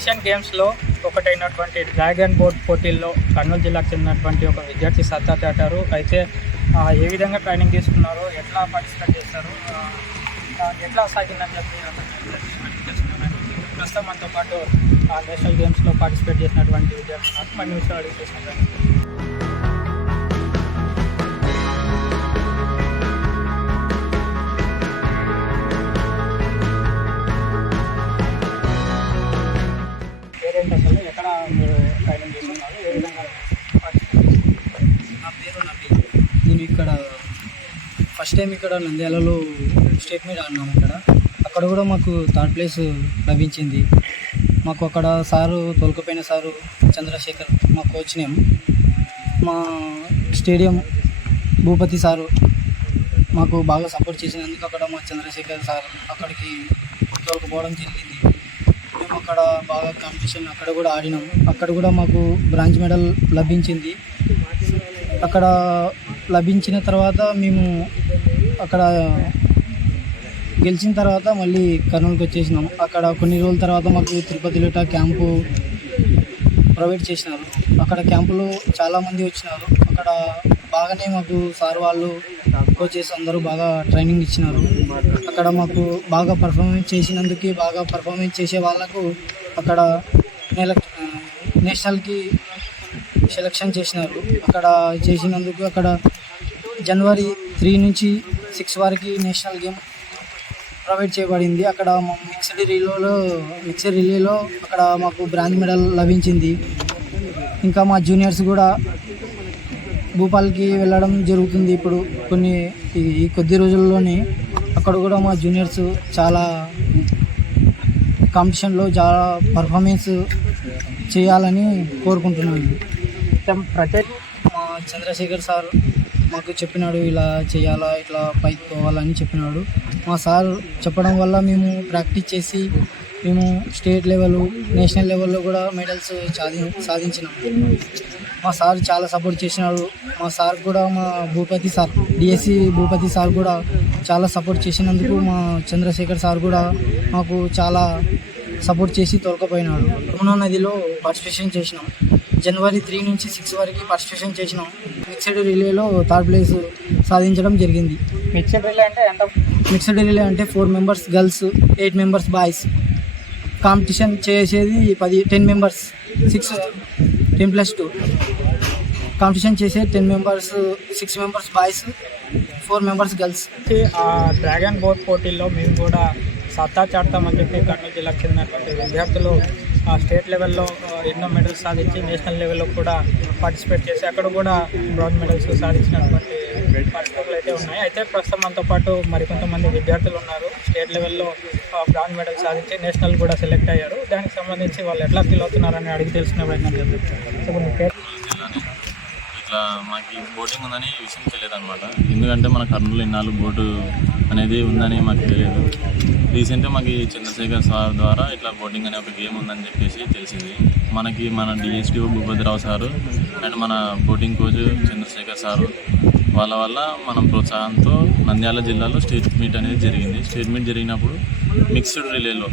Asian గేమ్స్లో ఒకటైనటువంటి dragon boat పోటీల్లో కర్నూలు జిల్లాకు చెందినటువంటి ఒక విద్యార్థి సత్తా చాటారు. అయితే ఏ విధంగా ట్రైనింగ్ తీసుకున్నారు, ఎట్లా పార్టిసిపేట్ చేస్తారు, ఎట్లా సాగిందని చెప్పి ప్రస్తుతం మనతో పాటు నేషనల్ గేమ్స్లో పార్టిసిపేట్ చేసినటువంటి విద్యార్థులు మన విషయాలు అడిగి చేసినట్టు. అసలు ఎక్కడ మీరు ట్రైనింగ్ చేస్తున్నారు, ఏ విధంగా? నా పేరు నబీల్. నేను ఇక్కడ ఫస్ట్ టైం ఇక్కడ నంద్యాలలో స్టేట్ మీద ఆడినాము. అక్కడ కూడా మాకు థర్డ్ ప్లేస్ లభించింది. మాకు అక్కడ సారు తోలుకపోయిన సారు చంద్రశేఖర్ మా కోచ్ నేమ్. మా స్టేడియం భూపతి సారు మాకు బాగా సపోర్ట్ చేసినందుకు అక్కడ మా చంద్రశేఖర్ సార్ అక్కడికి తోలుకుపోవడం జరిగింది. మేము అక్కడ బాగా కాంపిటీషన్ అక్కడ కూడా ఆడినాం. అక్కడ కూడా మాకు బ్రాంజ్ మెడల్ లభించింది. అక్కడ లభించిన తర్వాత మేము అక్కడ గెలిచిన తర్వాత మళ్ళీ కర్నూలుకి వచ్చేసినాం. అక్కడ కొన్ని రోజుల తర్వాత మాకు తిరుపతిలో క్యాంపు ప్రొవైడ్ చేసినారు. అక్కడ క్యాంపులో చాలామంది వచ్చినారు. అక్కడ బాగానే మాకు సార్ వాళ్ళు కోచెస్ అందరూ బాగా ట్రైనింగ్ ఇచ్చినారు. అక్కడ మాకు బాగా పర్ఫార్మెన్స్ చేసినందుకు బాగా పర్ఫార్మెన్స్ చేసే వాళ్ళకు అక్కడ నేషనల్కి సెలెక్షన్ చేసినారు. అక్కడ చేసినందుకు అక్కడ జనవరి 3 నుంచి 6 వరకు నేషనల్ గేమ్ ప్రొవైడ్ చేయబడింది. అక్కడ మిక్స్డ్ రిలేలో అక్కడ మాకు బ్రాంజ్ మెడల్ లభించింది. ఇంకా మా జూనియర్స్ కూడా భూపాల్కి వెళ్ళడం జరుగుతుంది. ఇప్పుడు ఈ కొద్ది రోజుల్లోనే అక్కడ కూడా మా జూనియర్స్ చాలా కాంపిటీషన్లో చాలా పర్ఫార్మెన్స్ చేయాలని కోరుకుంటున్నాను. మా చంద్రశేఖర్ సార్ మాకు చెప్పినాడు, ఇలా చేయాలా, ఇట్లా పైకి పోవాలని చెప్పినాడు. మా సార్ చెప్పడం వల్ల మేము ప్రాక్టీస్ చేసి మేము స్టేట్ లెవెల్, నేషనల్ లెవెల్లో కూడా మెడల్స్ సాధించినాం. మా సార్ చాలా సపోర్ట్ చేసినాడు. మా సార్ కూడా మా Bhupathi sir DSC Bhupathi sir కూడా చాలా సపోర్ట్ చేసినందుకు మా చంద్రశేఖర్ సార్ కూడా మాకు చాలా సపోర్ట్ చేసి తోలుకపోయినాడు. యమునా నదిలో పార్టిసిపేషన్ చేసినాం. జనవరి 3 నుంచి 6 వరకు పార్టిసిపేషన్ చేసినాం. మిక్స్డ్ రిలేలో థర్డ్ ప్లేస్ సాధించడం జరిగింది. మిక్స్డ్ రిలే అంటే ఎంత? మిక్స్డ్ రిలే అంటే 4 members girls, 8 members boys. Competition చేసేది 10 మెంబర్స్, 10+2 కాంపిటీషన్ చేసే 10 members, 6 members boys, 4 members girls. Dragon boat పోటీల్లో మేము కూడా సత్తా చాడతామని చెప్పి కర్నూలు జిల్లాకు చెందినటువంటి విద్యార్థులు స్టేట్ లెవెల్లో ఎన్నో మెడల్స్ సాధించి నేషనల్ లెవెల్లో కూడా పార్టిసిపేట్ చేసి అక్కడ కూడా బ్రాంజ్ మెడల్స్ సాధించినటువంటి పరిస్థితులు అయితే ఉన్నాయి. అయితే ప్రస్తుతం మనతో పాటు మరికొంతమంది విద్యార్థులు ఉన్నారు. స్టేట్ లెవెల్లో బ్రాంజ్ మెడల్ సాధించి నేషనల్ కూడా సెలెక్ట్ అయ్యారు. దానికి సంబంధించి వాళ్ళు ఎట్లా ఫీల్ అవుతున్నారని అడిగి తెలుసుకునే ప్రయత్నం చేద్దాం. ఇట్లా మాకు బోటింగ్ ఉందని ఈ విషయం తెలియదు అనమాట. ఎందుకంటే మన కర్నూలు ఇన్నాళ్ళు బోటు అనేది ఉందని మాకు తెలియదు. రీసెంట్గా మాకు చంద్రశేఖర్ సార్ ద్వారా ఇట్లా బోటింగ్ అనే ఒక గేమ్ ఉందని చెప్పేసి తెలిసింది. మన డిఎస్టీ భూపతిరావు సారు అండ్ మన బోటింగ్ కోచ్ చంద్రశేఖర్ సారు వాళ్ళ వల్ల మనం ప్రోత్సాహంతో నంద్యాల జిల్లాలో స్టేట్ మీట్ అనేది జరిగింది. స్టేట్ మీట్ జరిగినప్పుడు మిక్స్డ్ రిలేలో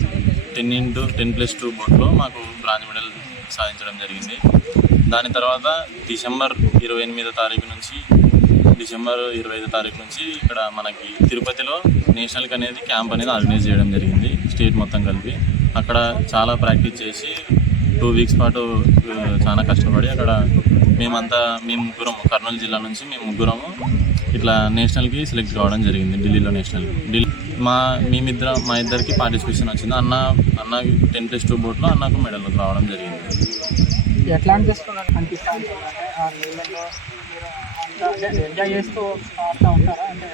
10+2 బోట్లో మాకు బ్రాంజ్ మెడల్ సాధించడం జరిగింది. దాని తర్వాత డిసెంబర్ 25 తారీఖు నుంచి ఇక్కడ మనకి తిరుపతిలో నేషనల్కి అనేది క్యాంప్ అనేది ఆర్గనైజ్ చేయడం జరిగింది, స్టేట్ మొత్తం కలిపి. అక్కడ చాలా ప్రాక్టీస్ చేసి 2 వీక్స్ పాటు చాలా కష్టపడి అక్కడ మేము ముగ్గురం కర్నూలు జిల్లా నుంచి మేము ఇట్లా నేషనల్కి సెలెక్ట్ కావడం జరిగింది. ఢిల్లీలో మా ఇద్దరికి పార్టిసిపేషన్ వచ్చింది. అన్న 10+2 బోట్లో అన్నకు మెడల్ రావడం జరిగింది. ఎట్లా అనిపిస్తున్నారు? ఎంజాయ్ చేస్తూ ఆడుతూ ఉంటారా? అంటే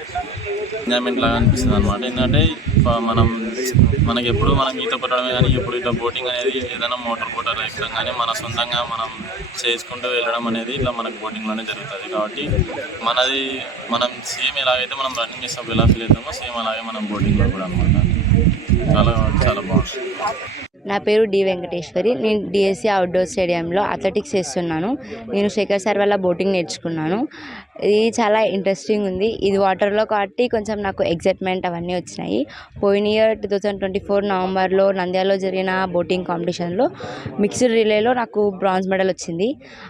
ఎంజాయ్మెంట్ లాగా అనిపిస్తుంది అనమాట. ఎందుకంటే మనకి ఎప్పుడు మనం ఈత కొట్టడమే కానీ ఎప్పుడు ఇట్లా బోటింగ్ అనేది ఏదైనా మోటార్ బోట్ ఎక్కడం కానీ మన సొంతంగా మనం చేసుకుంటూ వెళ్ళడం అనేది ఇట్లా మనకు బోటింగ్లోనే జరుగుతుంది. కాబట్టి మనం సేమ్ ఎలాగైతే మనం రన్నింగ్ చేసినప్పుడు ఎలా ఫీల్ అవుతామో సేమ్ అలాగే మనం బోటింగ్లో కూడా అనమాట. చాలా చాలా బాగుంటుంది. నా పేరు డి వెంకటేశ్వరి. నేను డిఎస్సి అవుట్డోర్ స్టేడియంలో అథ్లెటిక్స్ చేస్తున్నాను. నేను శేఖర్ సార్ వల్ల బోటింగ్ నేర్చుకున్నాను. ఇది చాలా ఇంట్రెస్టింగ్ ఉంది. ఇది వాటర్లో కాబట్టి కొంచెం నాకు ఎగ్జైట్మెంట్ అవన్నీ వచ్చినాయి. పోయిన ఇయర్ 2024 నవంబర్లో నంద్యాలలో జరిగిన బోటింగ్ కాంపిటీషన్లో మిక్స్డ్ రిలేలో నాకు బ్రాంజ్ మెడల్ వచ్చింది.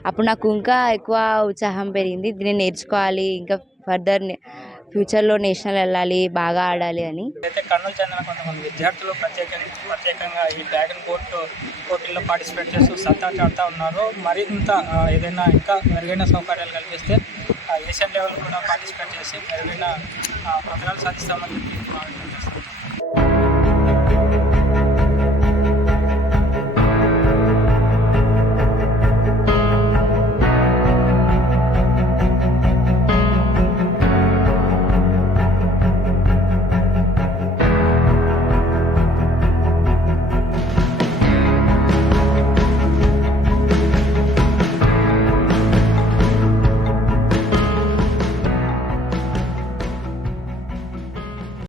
అప్పుడు నాకు ఇంకా ఎక్కువ ఉత్సాహం పెరిగింది. దీన్ని నేర్చుకోవాలి, ఇంకా ఫర్దర్ ఫ్యూచర్లో నేషనల్ వెళ్ళాలి, బాగా ఆడాలి అని. అయితే కర్నూలు చెందిన కొంతమంది విద్యార్థులు ప్రత్యేకంగా ఈ డ్రాగన్ బోట్ పోటీల్లో పార్టిసిపేట్ చేస్తూ సత్తా చాటుతూ ఉన్నారు. మరింత ఏదైనా ఇంకా మెరుగైన సౌకర్యాలు కల్పిస్తే ఏషియన్ లెవెల్ కూడా పార్టిసిపేట్ చేసి మెరుగైన పథకాలు సాధిస్తామని చెప్పి